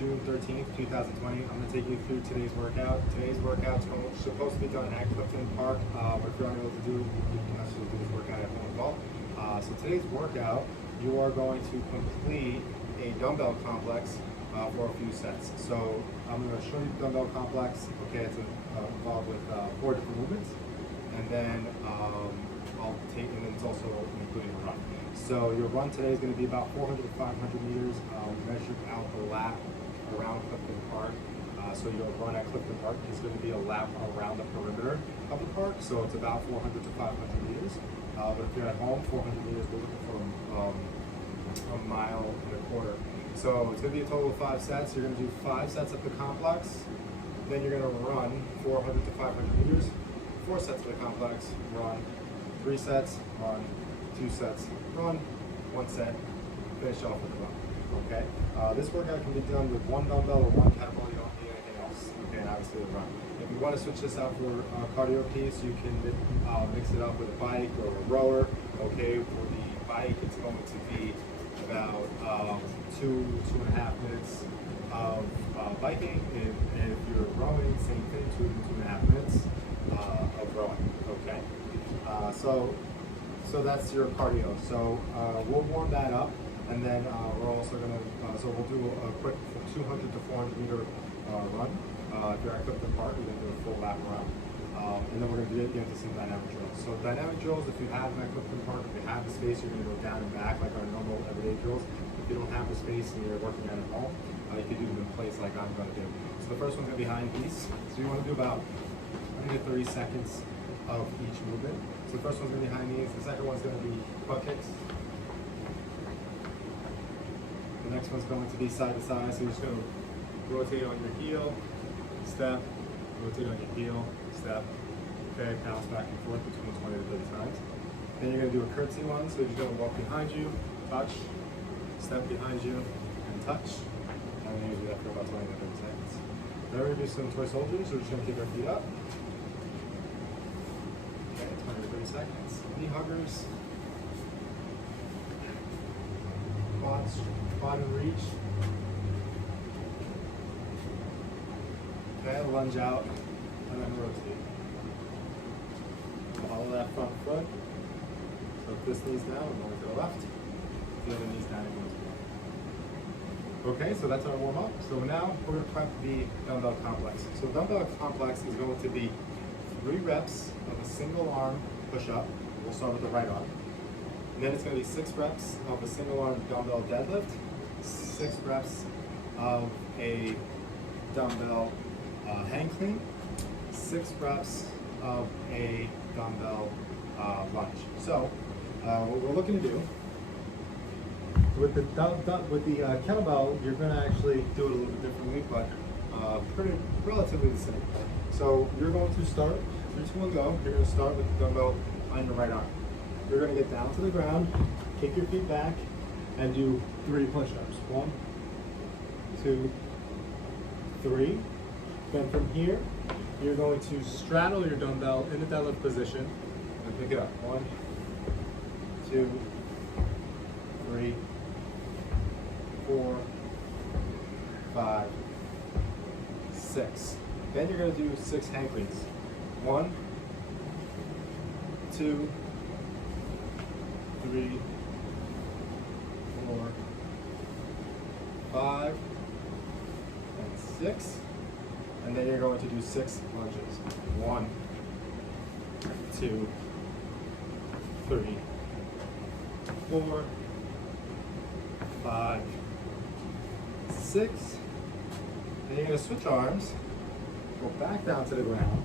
June 13th, 2020. I'm going to take you through today's workout. Today's workout is supposed to be done at Clifton Park, but if you're unable to do it, you can actually do this workout at home as well. So today's workout, you are going to complete a dumbbell complex for a few sets. So I'm going to show you the dumbbell complex. Okay, it's involved with 4 different movements, and then and then it's also including a run. So your run today is going to be about 400 to 500 meters. Measured out the lap around Clifton Park. So your run at Clifton Park is going to be a lap around the perimeter of the park. So it's about 400 to 500 meters. But if you're at home, 400 meters, we're looking for a mile and a quarter. So it's going to be a total of 5 sets. You're going to do 5 sets of the complex. Then you're going to run 400 to 500 meters. 4 sets of the complex, run. 3 sets, run. 2 sets, run. 1 set, finish off with a run. Okay. This workout can be done with 1 dumbbell or 1 kettlebell. You don't need anything else. Okay, and obviously the run. If you want to switch this out for a cardio piece, you can mix it up with a bike or a rower. Okay, for the bike, it's going to be about 2.5 minutes of biking, and if you're rowing, same thing, 2.5 minutes of rowing. Okay, so that's your cardio. So we'll warm that up, and then we're also going to, so we'll do a quick 200 to 400 meter run. If you're at Clifton Park, we're going to do a full lap around. And then we're going to get into some dynamic drills. So dynamic drills, if you have them at Clifton Park, if you have the space, you're going to go down and back like our normal everyday drills. If you don't have the space and you're working at home, you can do them in place like I'm going to do. So the first one's going to be high knees. So you want to do about 20 to 30 seconds of each movement. So the first one's going to be high knees. The second one's going to be butt kicks. The next one's going to be side to side. So you're just going to rotate on your heel, step, rotate on your heel, step. Okay, bounce back and forth between 20 to 30 times. Then you're going to do a curtsy one. So you're just going to walk behind you, touch, step behind you, and touch. And then you do that for about 20 to 30 seconds. Then we're going to do some toy soldiers. So we're just going to kick our feet up. Okay, 20 to 30 seconds. Knee huggers. Quad and reach. Okay, lunge out, and then rotate. Follow that front foot. So if this knee's down, we're going to the left. If the other knee's down, it goes to the left. Okay, so that's our warm up. So now we're going to prep the dumbbell complex. So dumbbell complex is going to be 3 reps of a single arm push up. We'll start with the right arm. And then it's going to be 6 reps of a single arm dumbbell deadlift, 6 reps of a dumbbell hang clean, 6 reps of a dumbbell lunge. So what we're looking to do with the kettlebell, you're going to actually do it a little bit differently, but relatively the same. So you're going to start 3, 2, 1, go. You're going to start with the dumbbell on your right arm. You're going to get down to the ground, kick your feet back, and do 3 push-ups. 1, 2, 3. Then from here, you're going to straddle your dumbbell in the deadlift position and pick it up. 1, 2, 3, 4, 5, 6. Then you're going to do 6 hang cleans. 1, 2, 3, 4, 5, and 6. And then you're going to do 6 lunges. 1, 2, 3, 4, 5, 6. Then you're going to switch arms, go back down to the ground,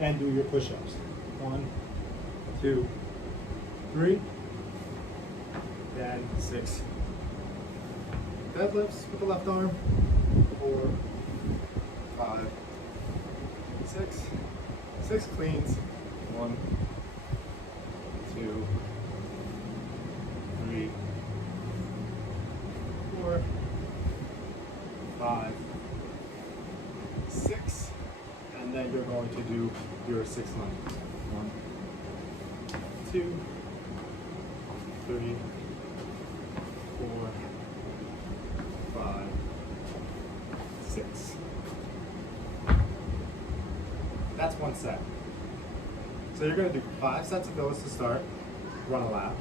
and do your push-ups. 1, 2, 3, and 6. Deadlifts with the left arm. 4, 5, 6. 6 cleans. 1, 2, 3, 4, 5, 6. And then you're going to do your 6 lunges. 1, 2, 3, 4, 5, That's one set. So you're gonna do 5 sets of those to start, run a lap.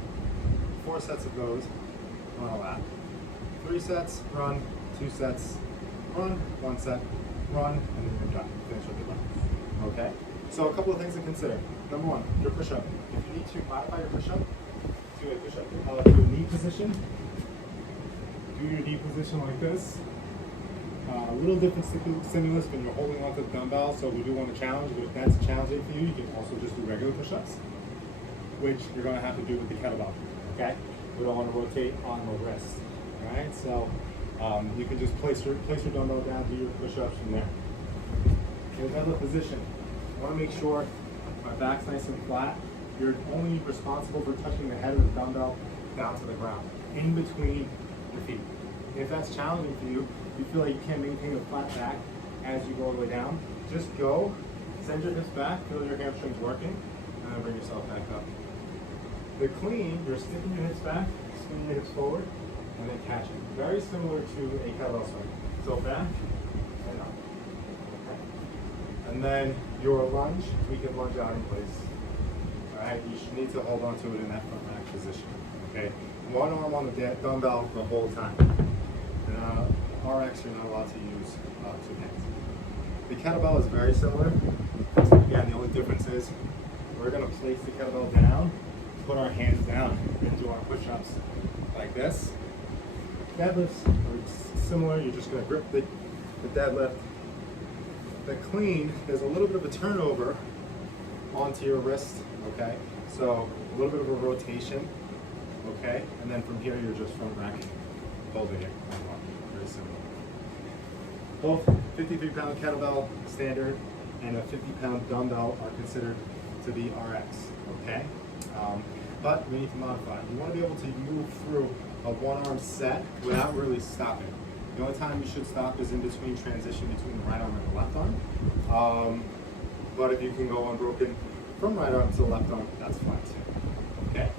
4 sets of those, run a lap. 3 sets, run. 2 sets, run. 1 set, run, and then you're done. Finish with your run. Okay? So a couple of things to consider. Number 1, your push-up. If you need to modify your push-up, do a push-up to a knee position. Do your knee position like this. A little different stimulus when you're holding onto the dumbbell, so we do want to challenge, but if that's challenging for you, you can also just do regular push-ups, which you're going to have to do with the kettlebell, okay? We don't want to rotate on the wrist, all right? So you can just place your dumbbell down, do your push-ups from there. In deadlift position, I want to make sure my back's nice and flat. You're only responsible for touching the head of the dumbbell down to the ground, in between the feet. If that's challenging for you, you feel like you can't maintain a flat back as you go all the way down, just go, send your hips back, feel your hamstrings working, and then bring yourself back up. The clean, you're sticking your hips back, swinging your hips forward, and then catching. Very similar to a kettlebell swing. So back and up. Okay. And then your lunge, we can lunge out in place. All right, you should need to hold on to it in that front rack position. Okay, one arm on the dumbbell the whole time. RX, you're not allowed to use 2 hands. The kettlebell is very similar. Again, the only difference is we're going to place the kettlebell down, put our hands down, and do our push-ups like this. Deadlifts are similar. You're just going to grip the deadlift. The clean, there's a little bit of a turnover onto your wrist, okay? So a little bit of a rotation, okay? And then from here, you're just front racking, holding it. Very similar. Both 53-pound kettlebell standard and a 50-pound dumbbell are considered to be RX, okay? But we need to modify. You want to be able to move through a one-arm set without really stopping. The only time you should stop is in between transition between the right arm and the left arm. But if you can go unbroken from right arm to the left arm, that's fine too, okay?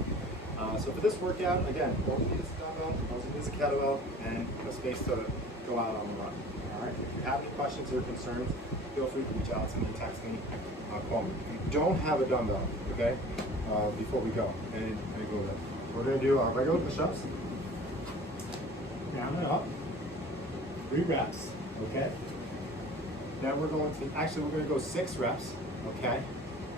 So for this workout, again, all we need is a dumbbell, all we need is a kettlebell, and a space to go out on the run. All right. If you have any questions or concerns, feel free to reach out to me, text me, call me. If you don't have a dumbbell, okay, before we go, and go there, we're going to do our regular push-ups, down and up, 3 reps, okay? Then we're going to go 6 reps, okay?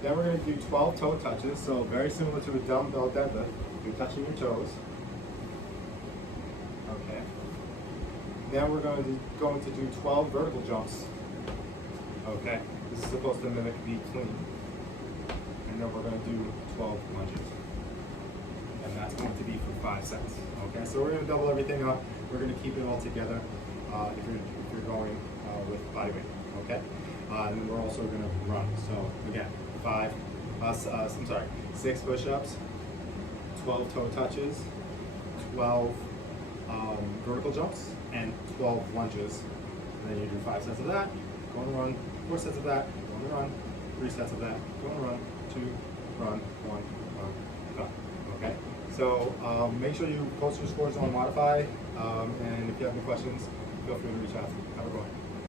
Then we're going to do 12 toe touches, so very similar to a dumbbell deadlift. You're touching your toes. Okay. Then we're going to do 12 vertical jumps. Okay. This is supposed to mimic the clean. And then we're going to do 12 lunges. And that's going to be for 5 sets. Okay. So we're going to double everything up. We're going to keep it all together if you're going with body weight. Okay. And then we're also going to run. So again, 6 push-ups, 12 toe touches, 12 vertical jumps, and 12 lunges. And then you do 5 sets of that, go on a run, 4 sets of that, go on a run, 3 sets of that, go on a run, 2, run, 1, run, done. Okay? So make sure you post your scores on Modify, and if you have any questions, feel free to reach out. Have a good one.